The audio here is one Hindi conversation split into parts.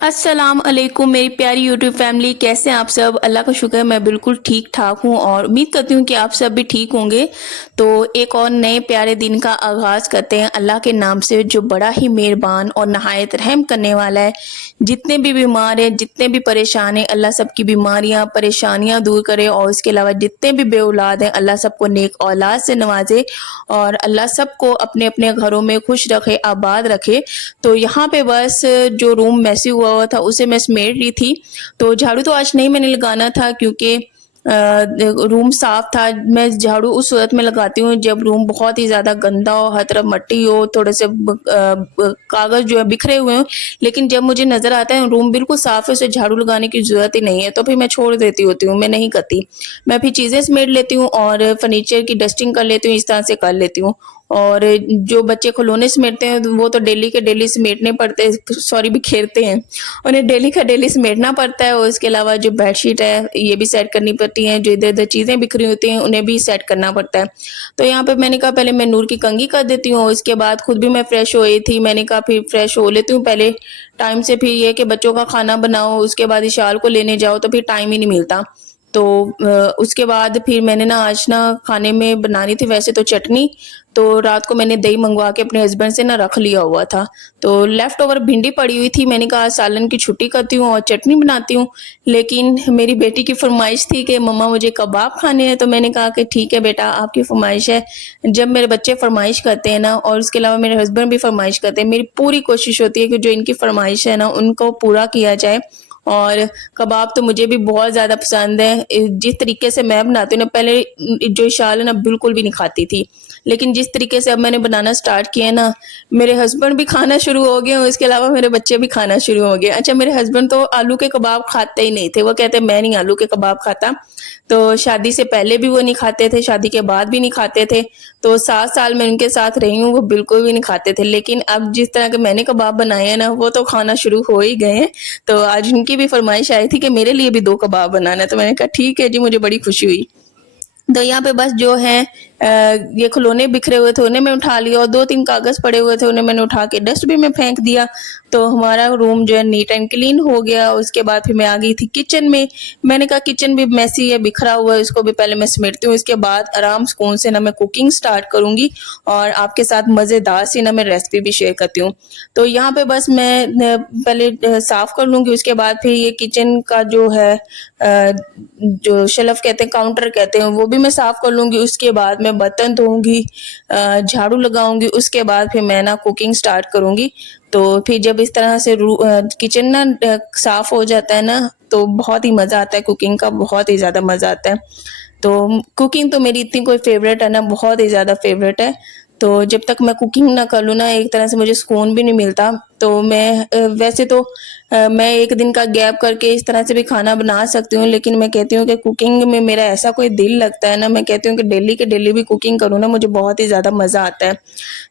अस्सलाम अलैकुम मेरी प्यारी यूट्यूब फैमिली, कैसे हैं आप सब। अल्लाह का शुक्र है मैं बिल्कुल ठीक ठाक हूँ और उम्मीद करती हूँ कि आप सब भी ठीक होंगे। तो एक और नए प्यारे दिन का आगाज़ करते हैं अल्लाह के नाम से, जो बड़ा ही मेहरबान और नहायत रहम करने वाला है। जितने भी बीमार हैं, जितने भी परेशान हैं, अल्लाह सबकी बीमारियाँ परेशानियाँ दूर करे और इसके अलावा जितने भी बे औलाद हैं, अल्लाह सबको नेक औलाद से नवाजे और अल्लाह सबको अपने अपने घरों में खुश रखे, आबाद रखे। तो यहाँ पे बस जो रूम मैसी हुआ था उसे मैं समेट रही थी। तो झाड़ू तो आज नहीं मैंने लगाना था क्योंकि रूम साफ था। मैं झाड़ू उस सूरत में लगाती हूँ जब रूम बहुत ही ज़्यादा गंदा हो, हर तरफ मट्टी हो, थोड़े से कागज़ जो है बिखरे हुए हों। लेकिन जब मुझे नज़र आता है रूम बिल्कुल साफ है, उसे झाड़ू लगाने की ज़रूरत ही नहीं है, तो फिर मैं छोड़ देती होती हूँ, मैं नहीं करती। मैं फिर चीज़ें समेट लेती हूँ और फर्नीचर की डस्टिंग कर लेती हूँ, इस तरह से कर लेती हूँ। और जो बच्चे खिलौने समेटते हैं वो तो डेली के डेली समेटने पड़ते, सॉरी बिखेरते हैं, उन्हें डेली का डेली समेटना पड़ता है। और इसके अलावा जो बेडशीट है ये भी सेट करनी पड़ती है, जो इधर उधर चीज़ें बिखरी होती हैं उन्हें भी सेट करना पड़ता है। तो यहाँ पे मैंने कहा पहले मैं नूर की कंघी कर देती हूँ, उसके बाद खुद भी मैं फ्रेश हो रही थी, मैंने कहा फिर फ्रेश हो लेती हूँ पहले टाइम से। फिर ये कि बच्चों का खाना बनाओ, उसके बाद इशाल को लेने जाओ, तो फिर टाइम ही नहीं मिलता। तो उसके बाद फिर मैंने ना आज ना खाने में बनानी थी वैसे तो चटनी। तो रात को मैंने दही मंगवा के अपने हस्बैंड से ना रख लिया हुआ था। तो लेफ्ट ओवर भिंडी पड़ी हुई थी, मैंने कहा सालन की छुट्टी करती हूँ और चटनी बनाती हूँ। लेकिन मेरी बेटी की फरमाइश थी कि मम्मा मुझे कबाब खाने हैं, तो मैंने कहा कि ठीक है बेटा आपकी फरमाइश है। जब मेरे बच्चे फरमाइश करते हैं ना और उसके अलावा मेरे हस्बैंड भी फरमाइश करते हैं, मेरी पूरी कोशिश होती है कि जो इनकी फरमाइश है ना उनको पूरा किया जाए। और कबाब तो मुझे भी बहुत ज़्यादा पसंद है। जिस तरीके से मैं बनाती हूँ ना, पहले जो इशाल है ना बिल्कुल भी नहीं खाती थी, लेकिन जिस तरीके से अब मैंने बनाना स्टार्ट किया है ना, मेरे हस्बैंड भी खाना शुरू हो गए और इसके अलावा मेरे बच्चे भी खाना शुरू हो गए। अच्छा, मेरे हस्बैंड तो आलू के कबाब खाते ही नहीं थे, वो कहते मैं नहीं आलू के कबाब खाता। तो शादी से पहले भी वो नहीं खाते थे, शादी के बाद भी नहीं खाते थे। तो 7 साल मैं उनके साथ रही हूँ, वो बिल्कुल भी नहीं खाते थे। लेकिन अब जिस तरह के मैंने कबाब बनाए हैं ना, वो तो खाना शुरू हो ही गए हैं। तो आज उनकी भी फरमाइश आई थी कि मेरे लिए भी 2 कबाब बनाना है, तो मैंने कहा ठीक है जी, मुझे बड़ी खुशी हुई। तो यहाँ पे बस जो है ये खिलौने बिखरे हुए थे उन्हें मैं उठा लिया और 2-3 कागज़ पड़े हुए थे उन्हें मैंने उठा के डस्टबिन में फेंक दिया। तो हमारा रूम जो है नीट एंड क्लीन हो गया। उसके बाद फिर मैं आ गई थी किचन में। मैंने कहा किचन भी मेसी है, बिखरा हुआ है, इसको भी पहले मैं समेटती हूँ, इसके बाद आराम सुकून से ना मैं कुकिंग स्टार्ट करूँगी और आपके साथ मज़ेदार सी ना मैं रेसिपी भी शेयर करती हूँ। तो यहाँ पे बस मैं पहले साफ़ कर लूँगी, उसके बाद फिर ये किचन का जो है जो शेल्फ कहते हैं, काउंटर कहते हैं, वो भी मैं साफ़ कर लूँगी। उसके बाद मैं बर्तन धोऊँगी, झाड़ू लगाऊँगी, उसके बाद फिर मैं ना कुकिंग स्टार्ट करूँगी। तो फिर जब इस तरह से किचन ना साफ़ हो जाता है ना, तो बहुत ही मज़ा आता है कुकिंग का, बहुत ही ज़्यादा मज़ा आता है। तो कुकिंग तो मेरी इतनी कोई फ़ेवरेट है ना, बहुत ही ज़्यादा फ़ेवरेट है। तो जब तक मैं कुकिंग ना कर लूँ ना, एक तरह से मुझे सुकून भी नहीं मिलता। तो मैं वैसे तो मैं 1 दिन का गैप करके इस तरह से भी खाना बना सकती हूँ, लेकिन मैं कहती हूँ कि कुकिंग में मेरा ऐसा कोई दिल लगता है ना, मैं कहती हूँ कि डेली के डेली भी कुकिंग करूँ ना, मुझे बहुत ही ज़्यादा मज़ा आता है।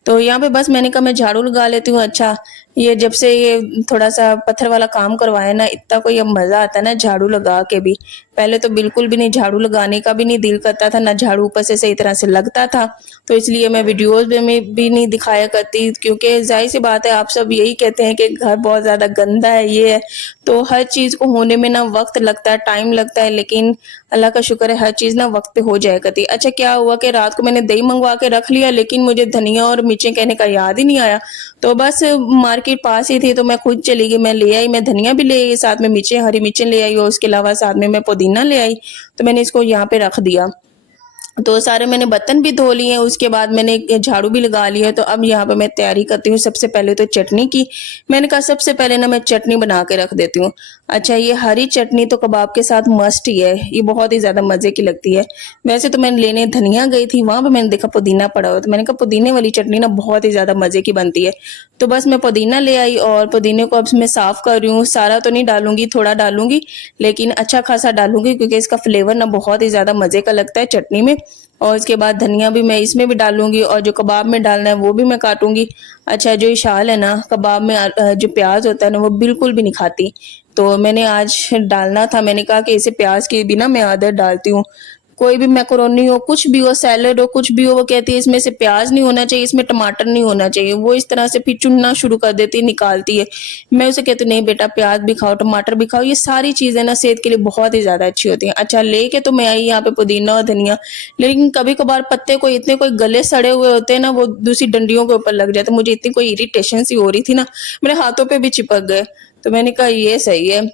तो यहाँ पे बस मैंने कहा मैं झाड़ू लगा लेती हूँ। अच्छा, ये जब से ये थोड़ा-सा पत्थर वाला काम करवाया ना, इतना कोई अब मज़ा आता है ना झाड़ू लगा के भी। पहले तो बिल्कुल भी नहीं, झाड़ू लगाने का भी नहीं दिल करता था, ना झाड़ू ऊपर से सही तरह से लगता था। तो इसलिए मैं वीडियोज़ में भी नहीं दिखाया करती, क्योंकि ज़ाहिर-सी बात है आप सब यही कहते हैं कि घर बहुत ज़्यादा गंदा है, ये है। तो हर चीज़ को होने में ना वक़्त लगता है, टाइम लगता है, लेकिन अल्लाह का शुक्र है हर चीज़ ना वक़्त पे हो जाया करती है। अच्छा, क्या हुआ कि रात को मैंने दही मँगवा के रख लिया, लेकिन मुझे धनिया और मिर्चें कहने का याद ही नहीं आया। तो बस मार्केट पास ही थी तो मैं खुद चली गई, मैं ले आई, मैं धनिया भी ले आई, साथ में मिर्चें, हरी मिर्चें ले आई और उसके अलावा साथ में मैं पुदीना ले आई। तो मैंने इसको यहाँ पे रख दिया। तो सारे मैंने बर्तन भी धो लिए हैं, उसके बाद मैंने झाड़ू भी लगा लिया है। तो अब यहाँ पे मैं तैयारी करती हूँ सबसे पहले तो चटनी की। मैंने कहा सबसे पहले ना मैं चटनी बना के रख देती हूँ। अच्छा, ये हरी चटनी तो कबाब के साथ मस्ट ही है, ये बहुत ही ज़्यादा मज़े की लगती है। वैसे तो मैं लेने धनिया गई थी, वहाँ पे मैंने देखा पुदीना पड़ा हुआ, तो मैंने कहा पुदीने वाली चटनी ना बहुत ही ज़्यादा मज़े की बनती है। तो बस मैं पुदीना ले आई और पुदीने को अब मैं साफ़ कर रही हूँ। सारा तो नहीं डालूँगी, थोड़ा डालूँगी, लेकिन अच्छा खासा डालूँगी क्योंकि इसका फ्लेवर ना बहुत ही ज़्यादा मज़े का लगता है चटनी में। और उसके बाद धनिया भी मैं इसमें भी डालूँगी और जो कबाब में डालना है वो भी मैं काटूँगी। अच्छा, जो इशाल है ना कबाब में जो प्याज़ होता है ना वो बिल्कुल भी नहीं खाती। तो मैंने आज डालना था, मैंने कहा कि इसे प्याज़ के बिना मैं आदत डालती हूँ। कोई भी मैकरोनी हो, कुछ भी हो, सैलेड हो, कुछ भी हो, वो कहती है इसमें से प्याज नहीं होना चाहिए, इसमें टमाटर नहीं होना चाहिए। वो इस तरह से फिर चुनना शुरू कर देती है, निकालती है। मैं उसे कहती हूँ नहीं बेटा, प्याज भी खाओ, टमाटर भी खाओ, ये सारी चीजें ना सेहत के लिए बहुत ही ज्यादा अच्छी होती हैं। अच्छा, लेके तो मैं आई यहाँ पे पुदीना और धनिया, लेकिन कभी कभार पत्ते को इतने कोई गले सड़े हुए होते हैं ना, वो दूसरी डंडियों के ऊपर लग जाते। मुझे इतनी कोई इरिटेशन सी हो रही थी ना, मेरे हाथों पे भी चिपक गए। तो मैंने कहा ये सही है,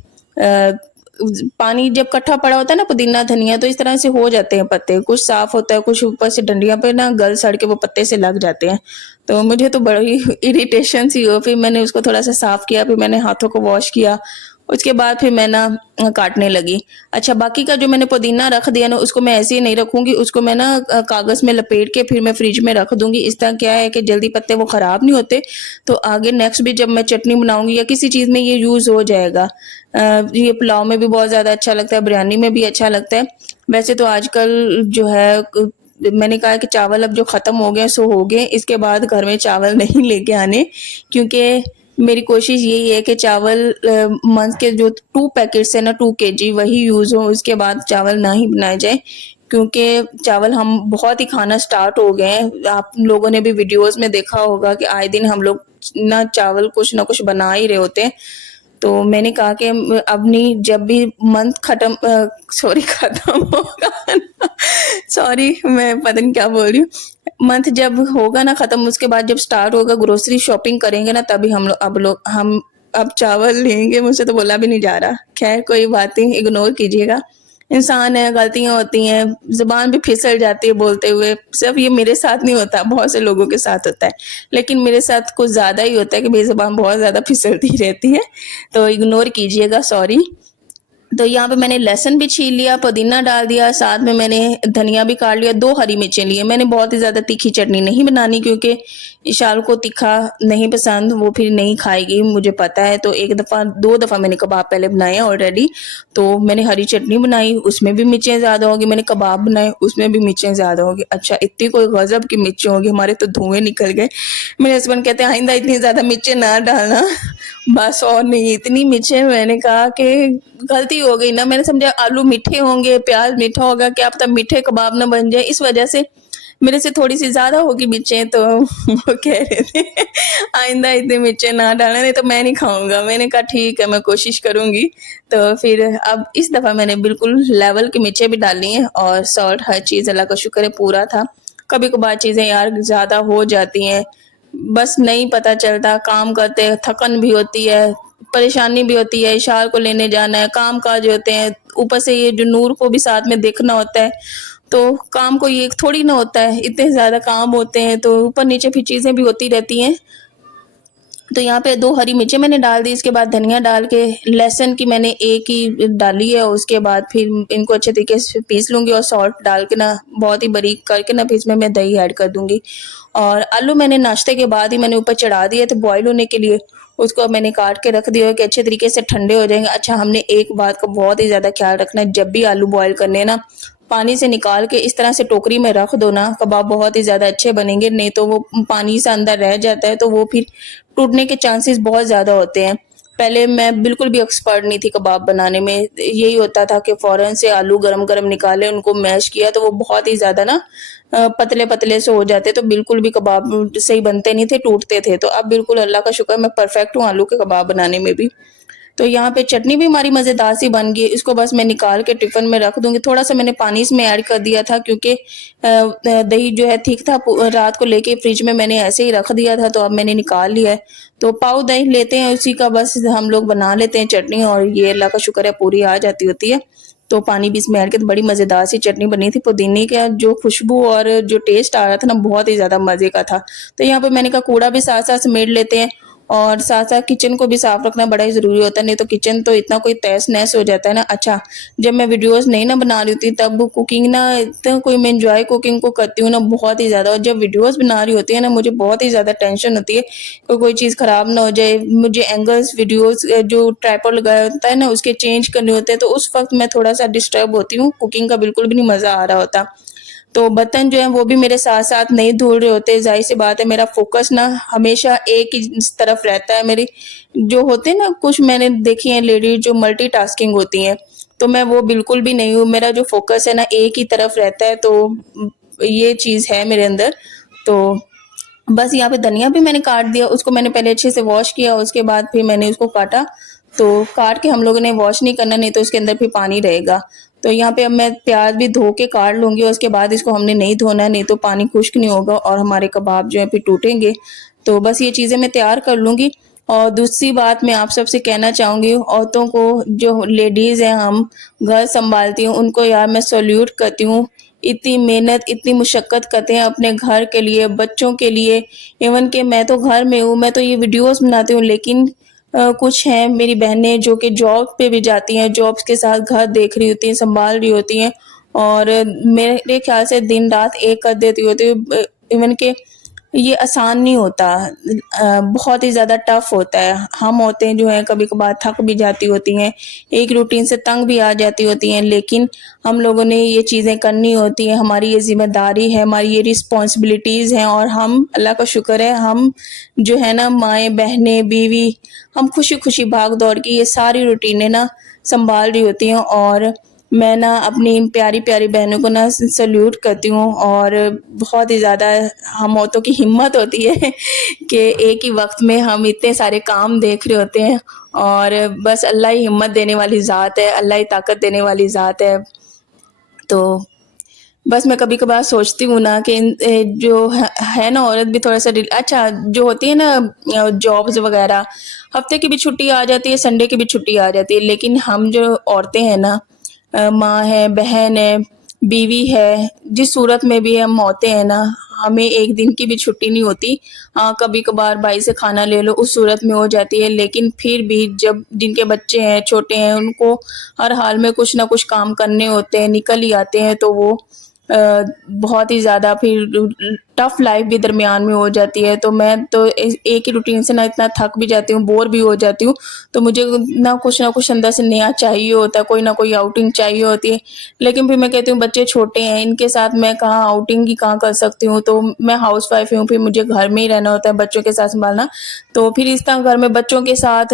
पानी जब कट्ठा पड़ा होता है ना पुदीना धनिया, तो इस तरह से हो जाते हैं पत्ते, कुछ साफ होता है, कुछ ऊपर से डंडिया पे ना गल सड़ के वो पत्ते से लग जाते हैं। तो मुझे तो बड़ी इरिटेशन सी हो, फिर मैंने उसको थोड़ा सा साफ किया, फिर मैंने हाथों को वॉश किया, उसके बाद फिर मैं ना काटने लगी। अच्छा, बाकी का जो मैंने पुदीना रख दिया ना, उसको मैं ऐसे ही नहीं रखूंगी, उसको मैं ना कागज में लपेट के फिर मैं फ्रिज में रख दूंगी। इस तरह क्या है कि जल्दी पत्ते वो खराब नहीं होते, तो आगे नेक्स्ट भी जब मैं चटनी बनाऊंगी या किसी चीज में ये यूज हो जाएगा। ये पुलाव में भी बहुत ज्यादा अच्छा लगता है, बिरयानी में भी अच्छा लगता है। वैसे तो आजकल जो है मैंने कहा कि चावल अब जो खत्म हो गए सो हो गए, इसके बाद घर में चावल नहीं लेके आने, क्योंकि मेरी कोशिश यही है कि चावल मंथ के जो 2 पैकेट्स है ना, 2 kg वही यूज हो, उसके बाद चावल ना ही बनाए जाए, क्योंकि चावल हम बहुत ही खाना स्टार्ट हो गए हैं। आप लोगों ने भी वीडियोस में देखा होगा कि आए दिन हम लोग ना चावल कुछ ना कुछ बना ही रहे होते हैं। तो मैंने कहा कि अब नहीं, जब भी मंथ खत्म सॉरी खत्म होगा ना, सॉरी मैं पता नहीं क्या बोल रही हूँ, मंथ जब होगा ना खत्म, उसके बाद जब स्टार्ट होगा ग्रोसरी शॉपिंग करेंगे ना, तभी हम अब चावल लेंगे। मुझसे तो बोला भी नहीं जा रहा, खैर कोई बात नहीं, इग्नोर कीजिएगा। इंसान है, गलतियां होती हैं, जुबान भी फिसल जाती है बोलते हुए। सिर्फ ये मेरे साथ नहीं होता, बहुत से लोगों के साथ होता है, लेकिन मेरे साथ कुछ ज्यादा ही होता है कि मेरी जुबान बहुत ज्यादा फिसलती रहती है, तो इग्नोर कीजिएगा, सॉरी। तो यहाँ पे मैंने लहसुन भी छील लिया, पुदीना डाल दिया, साथ में मैंने धनिया भी काट लिया, 2 हरी मिर्चें लिए। मैंने बहुत ही ज्यादा तीखी चटनी नहीं बनानी, क्योंकि इशाल को तीखा नहीं पसंद, वो फिर नहीं खाएगी, मुझे पता है। तो 2 दफा मैंने कबाब पहले बनाए हैं ऑलरेडी, तो मैंने हरी चटनी बनाई, उसमें भी मिर्चें ज्यादा होगी, मैंने कबाब बनाए, उसमें भी मिर्चें ज्यादा होगी। अच्छा, इतनी कोई गजब की मिर्चें होगी, हमारे तो धुएं निकल गए। मेरे हस्बैंड कहते हैं आइंदा इतनी ज्यादा मिर्चें ना डालना, बस और नहीं, इतनी मिर्चें। मैंने कहा कि गलती हो गई ना, मैंने समझा आलू मीठे होंगे, प्याज मीठा होगा, क्या पता मीठे कबाब ना बन जाए, इस वजह से मेरे से थोड़ी सी ज्यादा होगी मिर्चें। तो वो कह रहे थे आइंदा इतनी मिर्चें ना डालना, नहीं तो मैं नहीं खाऊंगा। मैंने कहा ठीक है, मैं कोशिश करूंगी। तो फिर अब इस दफा मैंने बिल्कुल लेवल की मिर्चें भी डाली हैं, और सॉल्ट, हर चीज अल्लाह का शुक्र है पूरा था। कभी कभार चीजें यार ज्यादा हो जाती हैं, बस नहीं पता चलता, काम करते थकन भी होती है, परेशानी भी होती है, इशार को लेने जाना है, काम काज होते हैं, ऊपर से ये जो नूर को भी साथ में देखना होता है, तो काम को ये थोड़ी ना होता है, इतने ज्यादा काम होते हैं, तो ऊपर नीचे फिर चीजें भी होती रहती हैं। तो यहाँ पे 2 हरी मिर्चें मैंने डाल दी, इसके बाद धनिया डाल के, लहसुन की मैंने एक ही डाली है, उसके बाद फिर इनको अच्छे तरीके से पीस लूंगी, और सॉल्ट डाल के ना बहुत ही बारीक करके ना फिर इसमें मैं दही ऐड कर दूंगी। और आलू मैंने नाश्ते के बाद ही मैंने ऊपर चढ़ा दिए थे बॉईल होने के लिए, उसको अब मैंने काट के रख दिया कि अच्छे तरीके से ठंडे हो जाएंगे। अच्छा, हमने एक बात का बहुत ही ज्यादा ख्याल रखना है, जब भी आलू बॉईल करने हैं ना, पानी से निकाल के इस तरह से टोकरी में रख दो ना, कबाब बहुत ही ज्यादा अच्छे बनेंगे। नहीं तो वो पानी से अंदर रह जाता है, तो वो फिर टूटने के चांसेस बहुत ज्यादा होते हैं। पहले मैं बिल्कुल भी एक्सपर्ट नहीं थी कबाब बनाने में, यही होता था कि फौरन से आलू गरम गरम निकाले, उनको मैश किया, तो वो बहुत ही ज्यादा ना पतले पतले से हो जाते, तो बिल्कुल भी कबाब सही बनते नहीं थे, टूटते थे। तो अब बिल्कुल अल्लाह का शुक्र, मैं परफेक्ट हूँ आलू के कबाब बनाने में भी। तो यहाँ पे चटनी भी हमारी मज़ेदार सी बन गई, इसको बस मैं निकाल के टिफिन में रख दूंगी। थोड़ा सा मैंने पानी इसमें ऐड कर दिया था, क्योंकि दही जो है ठीक था, रात को लेके फ्रिज में मैंने ऐसे ही रख दिया था, तो अब मैंने निकाल लिया है। तो पाव दही लेते हैं, उसी का बस हम लोग बना लेते हैं चटनी, और ये अल्लाह का शुक्र है पूरी आ जाती होती है। तो पानी भी इसमें ऐड कर, बड़ी मज़ेदार सी चटनी बनी थी, पुदीने का जो खुशबू और जो टेस्ट आ रहा था ना, बहुत ही ज़्यादा मज़े का था। तो यहाँ पे मैंने कहा कूड़ा भी साथ साथ समेट लेते हैं, और साथ साथ किचन को भी साफ रखना बड़ा ही जरूरी होता है, नहीं तो किचन तो इतना कोई तहस नहस हो जाता है ना। अच्छा, जब मैं वीडियोस नहीं ना बना रही होती, तब कुकिंग ना इतना कोई, मैं इंजॉय कुकिंग को करती हूँ ना बहुत ही ज्यादा, और जब वीडियोस बना रही होती है ना, मुझे बहुत ही ज्यादा टेंशन होती है कोई चीज खराब ना हो जाए। मुझे एंगल्स वीडियोस जो ट्राइपॉड लगाया होता है ना, उसके चेंज करने होते हैं, तो उस वक्त मैं थोड़ा सा डिस्टर्ब होती हूँ, कुकिंग का बिल्कुल भी नहीं मजा आ रहा होता। तो बर्तन जो है वो भी मेरे साथ साथ नहीं धुल रहे होते, जाहिर सी बात है, मेरा फोकस ना हमेशा एक ही तरफ रहता है। मेरी जो होते हैं ना, कुछ मैंने देखी है लेडीज जो मल्टीटास्किंग होती हैं, तो मैं वो बिल्कुल भी नहीं हूँ। मेरा जो फ़ोकस है ना एक ही तरफ रहता है, तो ये चीज़ है मेरे अंदर। तो बस यहाँ पे धनिया भी मैंने काट दिया, उसको मैंने पहले अच्छे से वॉश किया, उसके बाद फिर मैंने उसको काटा। तो काट के हम लोगों ने वॉश नहीं करना, नहीं तो उसके अंदर फिर पानी रहेगा। तो यहाँ पे अब मैं प्याज़ भी धो के काट लूँगी, और उसके बाद इसको हमने नहीं धोना है, नहीं तो पानी खुश्क नहीं होगा और हमारे कबाब जो है फिर टूटेंगे। तो बस ये चीज़ें मैं तैयार कर लूँगी। और दूसरी बात मैं आप सबसे कहना चाहूँगी, औरतों को, जो लेडीज़ हैं, हम घर सँभालती हूँ, उनको यार मैं सैल्यूट करती हूँ। इतनी मेहनत, इतनी मुशक्क़त करते हैं अपने घर के लिए, बच्चों के लिए। इवन कि मैं तो घर में हूँ, मैं तो ये वीडियोज़ बनाती हूँ, लेकिन कुछ हैं मेरी बहनें जो कि जॉब पे भी जाती हैं, जॉब्स के साथ घर देख रही होती हैं, सँभाल रही होती हैं, और मेरे ख़्याल से दिन-रात एक कर देती होती हैं। इवन कि ये आसान नहीं होता, बहुत ही ज़्यादा टफ़ होता है। हम औरतें जो हैं कभी-कभार थक भी जाती होती हैं, एक रूटीन से तंग भी आ जाती होती हैं, लेकिन हम लोगों ने ये चीज़ें करनी होती हैं, हमारी ये ज़िम्मेदारी है, हमारी ये रिस्पॉन्सिबिलिटीज़ हैं, और हम, अल्लाह का शुक्र है, हम जो है ना माएँ, बहनें, बीवी, हम खुशी-खुशी भाग-दौड़ की ये सारी रूटीनें ना सँभाल रही होती हैं। और मैं ना अपनी इन प्यारी-प्यारी बहनों को ना सैल्यूट करती हूँ, और बहुत ही ज़्यादा हम औरतों की हिम्मत होती है कि एक ही वक़्त में हम इतने सारे काम देख रहे होते हैं, और बस अल्लाह ही हिम्मत देने वाली ज़ात है, अल्लाह ही ताकत देने वाली ज़ात है। तो बस मैं कभी-कभार सोचती हूँ ना कि जो है ना औरत भी थोड़ा-सा अच्छा जो होती है ना, जॉब्स वग़ैरह, हफ़्ते की भी छुट्टी आ जाती है, संडे की भी छुट्टी आ जाती है, लेकिन हम जो औरतें हैं ना, माँ है, बहन है, बीवी है, जिस सूरत में भी हम औरतें हैं ना, हमें एक दिन की भी छुट्टी नहीं होती। हाँ, कभी-कभार भाई से खाना ले लो, उस सूरत में हो जाती है, लेकिन फिर भी जब जिनके बच्चे हैं, छोटे हैं, उनको हर हाल में कुछ ना कुछ काम करने होते हैं, निकल ही आते हैं, तो वो बहुत ही ज़्यादा फिर टफ़ लाइफ़ भी दरमियान में हो जाती है। तो मैं तो एक ही रूटीन से ना इतना थक भी जाती हूँ, बोर भी हो जाती हूँ, तो मुझे ना कुछ अंदर से नया चाहिए होता है, कोई ना कोई आउटिंग चाहिए होती है। लेकिन फिर मैं कहती हूँ बच्चे छोटे हैं, इनके साथ मैं कहाँ आउटिंग ही कहाँ कर सकती हूँ, तो मैं हाउसवाइफ़ हूँ, फिर मुझे घर में ही रहना होता है, बच्चों के साथ सँभालना। तो फिर इस तरह घर में बच्चों के साथ,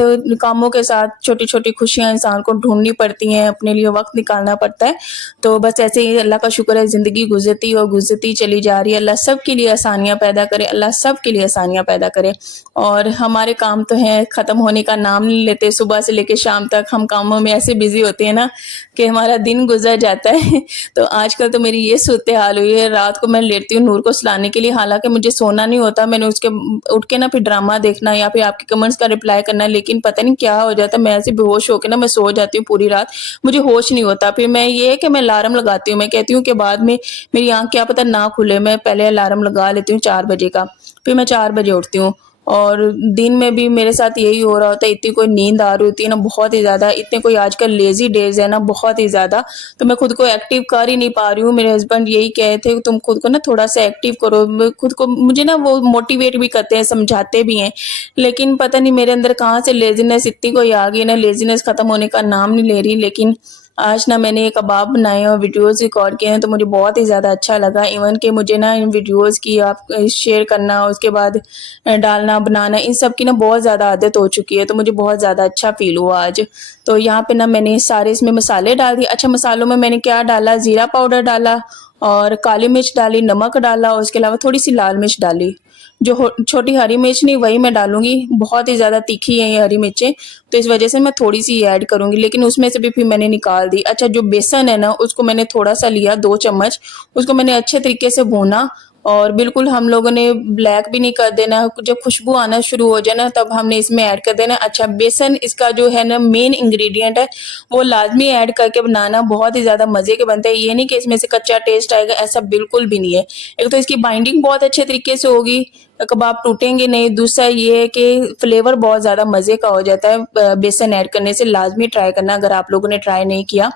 कामों के साथ छोटी-छोटी खुशियाँ इंसान को ढूँढनी पड़ती हैं, अपने लिए वक़्त निकालना पड़ता है। तो बस ऐसे ही अल्लाह का शुक्र है, ज़िंदगी गुज़रती और गुज़रती चली जा रही है। अल्लाह सबके लिए आसानियाँ पैदा करे, अल्लाह सबके लिए आसानियाँ पैदा करे। और हमारे काम तो हैं, ख़त्म होने का नाम नहीं लेते, सुबह से लेके शाम तक हम कामों में ऐसे बिज़ी होते हैं ना कि हमारा दिन गुज़र जाता है। तो आजकल तो मेरी ये सूरत-ए-हाल हुई है, रात को मैं लेटती हूँ नूर को सुलाने के लिए, हालाँकि मुझे सोना नहीं होता, मैंने उसके उठ के ना फिर ड्रामा देखना या फिर आपके कमेंट्स का रिप्लाई करना, लेकिन पता नहीं क्या हो जाता है, मैं ऐसे बेहोश होके ना मैं सो जाती हूँ पूरी रात, मुझे होश नहीं होता। फिर मैं ये है कि मैं अलार्म लगाती हूँ, मैं कहती हूँ कि बाद में मेरी आँख क्या पता ना खुले, मैं पहले अलार्म लगा लेती हूँ 4 बजे का, फिर मैं 4 बजे उठती हूँ। और दिन में भी मेरे साथ यही हो रहा होता है, इतनी कोई नींद आ रही होती है ना बहुत ही ज़्यादा, इतने कोई आजकल लेज़ी डेज़ है ना बहुत ही ज़्यादा, तो मैं खुद को एक्टिव कर ही नहीं पा रही हूँ। मेरे हस्बैंड यही कहे थे कि तुम खुद को ना थोड़ा-सा एक्टिव करो, मैं खुद को, मुझे ना वो मोटिवेट भी करते हैं, समझाते भी हैं, लेकिन पता नहीं मेरे अंदर कहाँ से लेज़ीनेस इतनी कोई आ गई ना, लेज़ीनेस खत्म होने का नाम नहीं ले रही। लेकिन आज ना मैंने ये कबाब बनाए और वीडियोज़ रिकॉर्ड किए हैं, तो मुझे बहुत ही ज़्यादा अच्छा लगा। इवन कि मुझे ना इन वीडियोज़ की आप शेयर करना, उसके बाद डालना, बनाना, इन सब की ना बहुत ज़्यादा आदत हो चुकी है, तो मुझे बहुत ज़्यादा अच्छा फ़ील हुआ आज। तो यहाँ पे ना मैंने सारे इसमें मसाले डाल दिए। अच्छा, मसालों में मैंने क्या डाला, ज़ीरा पाउडर डाला और काली मिर्च डाली, नमक डाला और उसके अलावा थोड़ी-सी लाल मिर्च डाली। जो छोटी हरी मिर्च नहीं, वही मैं डालूँगी, बहुत ही ज़्यादा तीखी है ये हरी मिर्चें, तो इस वजह से मैं थोड़ी-सी ऐड करूँगी, लेकिन उसमें से भी फिर मैंने निकाल दी। अच्छा, जो बेसन है ना, उसको मैंने थोड़ा-सा लिया, 2 चम्मच, उसको मैंने अच्छे तरीके से भूना, और बिल्कुल हम लोगों ने ब्लैक भी नहीं कर देना, जब खुशबू आना शुरू हो जाए ना, तब हमने इसमें ऐड कर देना। अच्छा, बेसन इसका जो है ना मेन इंग्रीडिएंट है, वो लाज़मी ऐड करके बनाना, बहुत ही ज़्यादा मज़े के बनते हैं। ये नहीं कि इसमें से कच्चा टेस्ट आएगा, ऐसा बिल्कुल भी नहीं है। एक तो इसकी बाइंडिंग बहुत अच्छे तरीके से होगी, कबाब टूटेंगे नहीं, दूसरा ये है कि फ्लेवर बहुत ज़्यादा मज़े का हो जाता है बेसन ऐड करने से। लाज़मी ट्राई करना अगर आप लोगों ने ट्राई नहीं किया।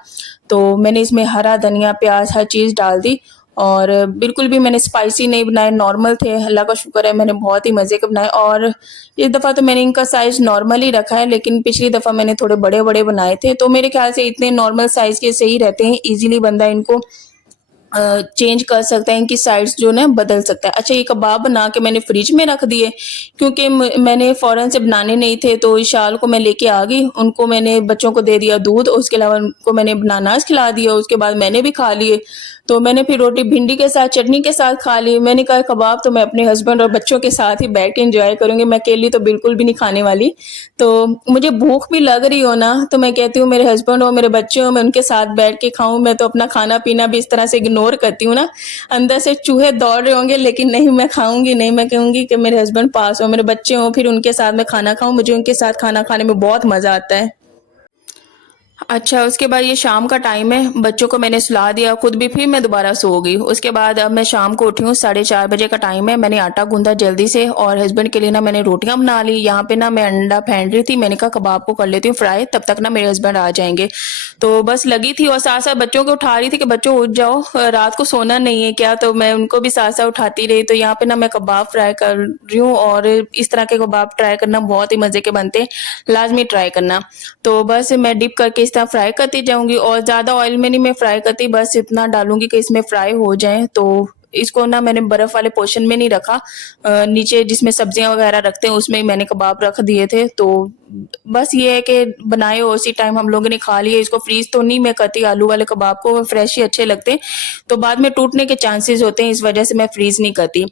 तो मैंने इसमें हरा धनिया, प्याज़, हर चीज़ डाल दी, और बिल्कुल भी मैंने स्पाइसी नहीं बनाए, नॉर्मल थे, अल्लाह का शुक्र है मैंने बहुत ही मज़े के बनाए। और इस दफ़ा तो मैंने इनका साइज़ नॉर्मल ही रखा है, लेकिन पिछली दफ़ा मैंने थोड़े बड़े-बड़े बनाए थे, तो मेरे ख़्याल से इतने नॉर्मल साइज़ के सही रहते हैं, ईज़िली बंदा इनको चेंज कर सकते हैं, इनकी साइड्स जो ना बदल सकता है। अच्छा, ये कबाब बना के मैंने फ्रिज में रख दिए, क्योंकि मैंने फ़ौरन से बनाने नहीं थे, तो इशाल को मैं लेके आ गई, उनको मैंने बच्चों को दे दिया दूध, और उसके अलावा उनको मैंने बनानास खिला दिया, उसके बाद मैंने भी खा लिए। तो मैंने फिर रोटी भिंडी के साथ चटनी के साथ खा ली। मैंने कहा कबाब तो मैं अपने हस्बैंड और बच्चों के साथ ही बैठ के एंजॉय करूँगी, मैं अकेली तो बिल्कुल भी नहीं खाने वाली। तो मुझे भूख भी लग रही हो ना, तो मैं कहती हूँ मेरे हस्बैंड हो, मेरे बच्चे हो, मैं उनके साथ बैठ के खाऊँ। मैं तो अपना खाना पीना भी इस तरह से इग्नोर करती हूँ ना, अंदर से चूहे दौड़ रहे होंगे, लेकिन नहीं, मैं खाऊंगी नहीं। मैं कहूँगी कि मेरे हस्बैंड पास हो, मेरे बच्चे हों, फिर उनके साथ मैं खाना खाऊँ। मुझे उनके साथ खाना खाने में बहुत मज़ा आता है। अच्छा, उसके बाद ये शाम का टाइम है, बच्चों को मैंने सुला दिया, खुद भी फिर मैं दोबारा सो गई। उसके बाद अब मैं शाम को उठी हूँ, 4:30 बजे का टाइम है। मैंने आटा गूंदा जल्दी से, और हस्बैंड के लिए ना मैंने रोटियां बना ली। यहाँ पे ना मैं अंडा फेंट रही थी, मैंने कहा कबाब को कर लेती हूँ फ्राई, तब तक ना मेरे हस्बैंड आ जाएंगे। तो बस लगी थी, और साथ साथ बच्चों को उठा रही थी कि बच्चों उठ जाओ, रात को सोना नहीं है क्या, तो मैं उनको भी साथ साथ उठाती रही। तो यहाँ पे ना मैं कबाब फ्राई कर रही हूँ, और इस तरह के कबाब ट्राई करना बहुत ही मजे के बनते हैं, लाजमी ट्राई करना। तो बस मैं डिप करके इस तरह फ्राई करती जाऊंगी, और ज़्यादा ऑयल में नहीं मैं फ्राई करती, बस इतना डालूंगी कि इसमें फ्राई हो जाए। तो इसको ना मैंने बर्फ वाले पोर्शन में नहीं रखा, नीचे जिसमें सब्जियां वगैरह रखते हैं उसमें ही मैंने कबाब रख दिए थे। तो बस ये है कि बनाए हो उसी टाइम हम लोगों ने खा लिए। इसको फ्रीज तो नहीं मैं करती, आलू वाले कबाब को फ्रेश ही अच्छे लगते हैं, तो बाद में टूटने के चांसेस होते हैं, इस वजह से मैं फ्रीज नहीं करती।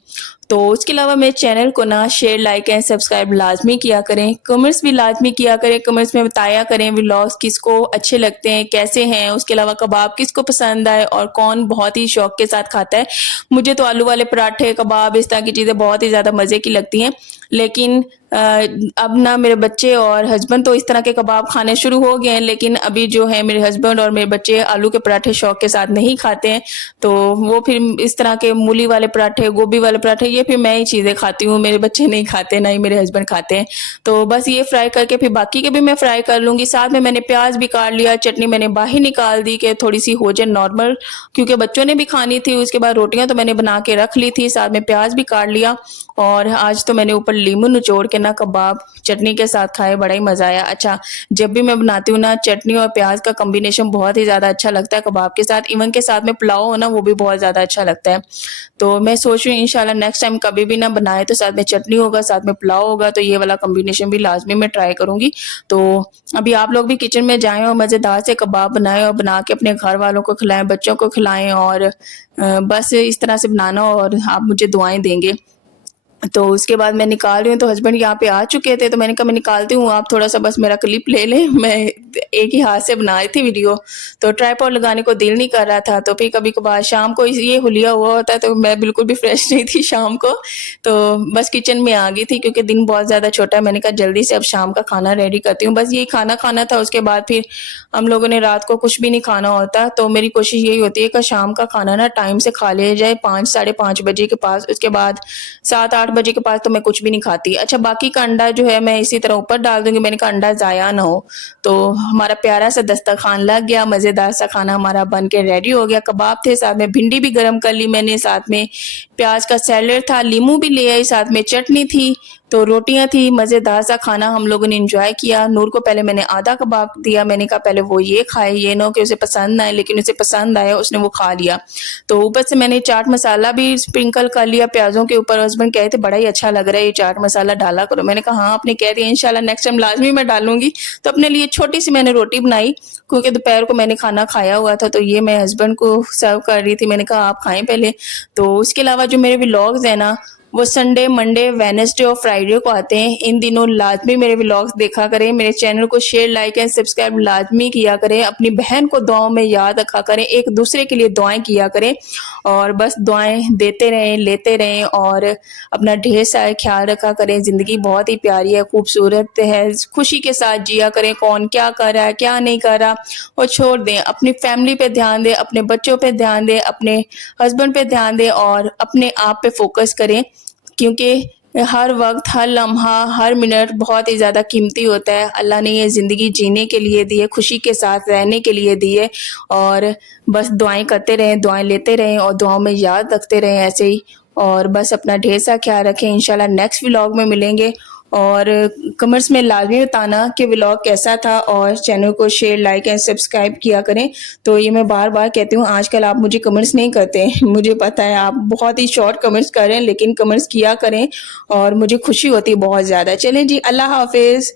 तो उसके अलावा मेरे चैनल को ना शेयर, लाइक एंड सब्सक्राइब लाजमी किया करें, कमेंट्स भी लाजमी किया करें, कमेंट्स में बताया करें व्लॉग्स किसको अच्छे लगते हैं, कैसे हैं। उसके अलावा कबाब किसको पसंद आए, और कौन बहुत ही शौक के साथ खाता है। मुझे तो आलू वाले पराठे, कबाब, इस तरह की चीज़ें बहुत ही ज़्यादा मज़े की लगती हैं, लेकिन अब ना मेरे बच्चे और हस्बैंड तो इस तरह के कबाब खाने शुरू हो गए हैं, लेकिन अभी जो है मेरे हस्बैंड और मेरे बच्चे आलू के पराठे शौक के साथ नहीं खाते हैं। तो वो फिर इस तरह के मूली वाले पराठे, गोभी वाले पराठे, ये फिर मैं ही चीज़ें खाती हूँ, मेरे बच्चे नहीं खाते, ना ही मेरे हस्बैंड खाते हैं। तो बस ये फ्राई करके फिर बाकी के भी मैं फ्राई कर लूँगी। साथ में मैंने प्याज भी काट लिया, चटनी मैंने बाहर निकाल दी कि थोड़ी सी हो जाए नॉर्मल, क्योंकि बच्चों ने भी खानी थी। उसके बाद रोटियां तो मैंने बना के रख ली थी, साथ में प्याज भी काट लिया, और आज तो मैंने ऊपर नींबू निचोड़ के ना कबाब चटनी के साथ खाए, बड़ा ही मज़ा आया। अच्छा, जब भी मैं बनाती हूँ ना, चटनी और प्याज का कॉम्बिनेशन बहुत ही ज़्यादा अच्छा लगता है कबाब के साथ, इवन के साथ में पुलाव हो ना, वो भी बहुत ज़्यादा अच्छा लगता है। तो मैं सोच रही हूँ इंशाल्लाह नेक्स्ट टाइम कभी भी ना बनाए तो साथ में चटनी होगा, साथ में पुलाव होगा, तो ये वाला कॉम्बिनेशन भी लाजमी मैं ट्राई करूंगी। तो अभी आप लोग भी किचन में जाएं और मज़ेदार से कबाब बनाएं, और बना के अपने घर वालों को खिलाएं, बच्चों को खिलाएं, और बस इस तरह से बनाना, और आप मुझे दुआएं देंगे। तो उसके बाद मैं निकाल रही हूँ, तो हस्बैंड यहाँ पे आ चुके थे, तो मैंने कहा मैं निकालती हूँ, आप थोड़ा सा बस मेरा क्लिप ले लें। मैं एक ही हाथ से बना रही थी वीडियो, तो ट्राइपॉड लगाने को दिल नहीं कर रहा था। तो फिर कभी कभार शाम को ये हुलिया हुआ होता है, तो मैं बिल्कुल भी फ्रेश नहीं थी शाम को, तो बस किचन में आ गई थी, क्योंकि दिन बहुत ज़्यादा छोटा है। मैंने कहा जल्दी से अब शाम का खाना रेडी करती हूँ, बस यही खाना खाना था। उसके बाद फिर हम लोगों ने रात को कुछ भी नहीं खाना होता, तो मेरी कोशिश यही होती है कि शाम का खाना ना टाइम से खा लिया जाए, 5 साढ़े 5 बजे के पास। उसके बाद 7 8 बजे के पास तो मैं कुछ भी नहीं खाती। अच्छा, बाकी का अंडा जो है मैं इसी तरह ऊपर डाल दूंगी, मैंने कहा अंडा ज़ाया ना हो। तो हमारा प्यारा सा दस्तरखान लग गया, मज़ेदार सा खाना हमारा बन के रेडी हो गया। कबाब थे, साथ में भिंडी भी गर्म कर ली मैंने, साथ में प्याज का सैलेड था, लीमू भी ले आई, साथ में चटनी थी, तो रोटियां थी। मज़ेदार सा खाना हम लोगों ने इंजॉय किया। नूर को पहले मैंने आधा कबाब दिया, मैंने कहा पहले वो ये खाए, ये ना हो कि उसे पसंद आए, लेकिन उसे पसंद आया, उसने वो खा लिया। तो ऊपर से मैंने चाट मसाला भी स्प्रिंकल कर लिया प्याज़ों के ऊपर। हस्बैंड कहे थे बड़ा ही अच्छा लग रहा है, ये चाट मसाला डाला करो। मैंने कहा हाँ, आपने कह दिया, इंशाल्लाह नेक्स्ट टाइम लाजमी मैं डालूंगी। तो अपने लिए छोटी सी मैंने रोटी बनाई, क्योंकि दोपहर को मैंने खाना खाया हुआ था, तो ये मैं हस्बैंड को सर्व कर रही थी। मैंने कहा आप खाएं पहले। तो उसके अलावा जो मेरे व्लॉग्स है ना, वो संडे, मंडे, वेडनेसडे और फ्राइडे को आते हैं। इन दिनों लाजमी मेरे व्लॉग्स देखा करें, मेरे चैनल को शेयर, लाइक एंड सब्सक्राइब लाजमी किया करें, अपनी बहन को दुआओं में याद रखा करें, एक दूसरे के लिए दुआएं किया करें, और बस दुआएं देते रहें, लेते रहें, और अपना ढेर सारा ख्याल रखा करें। ज़िंदगी बहुत ही प्यारी है, खूबसूरत है, खुशी के साथ जिया करें। कौन क्या कर रहा है, क्या नहीं कर रहा, वो छोड़ दें, अपनी फैमिली पे ध्यान दें, अपने बच्चों पे ध्यान दें, अपने हस्बैंड पे ध्यान दें, और अपने आप पे फोकस करें, क्योंकि हर वक्त, हर लम्हा, हर मिनट बहुत ही ज़्यादा कीमती होता है। अल्लाह ने ये ज़िंदगी जीने के लिए दी है, खुशी के साथ रहने के लिए दी है, और बस दुआएं करते रहें, दुआएं लेते रहें, और दुआओं में याद रखते रहें ऐसे ही। और बस अपना ढेर सा ख्याल रखें। इंशाल्लाह नेक्स्ट व्लॉग में मिलेंगे, और कमेंट्स में लाजमी बताना कि व्लॉग कैसा था और चैनल को शेयर, लाइक एंड सब्सक्राइब किया करें। तो ये मैं बार-बार कहती हूँ, आजकल आप मुझे कमेंट्स नहीं करते। मुझे पता है आप बहुत ही शॉर्ट कमेंट्स कर रहे हैं, लेकिन कमेंट्स किया करें और मुझे खुशी होती है बहुत ज़्यादा। चलें जी, अल्लाह हाफ़िज़।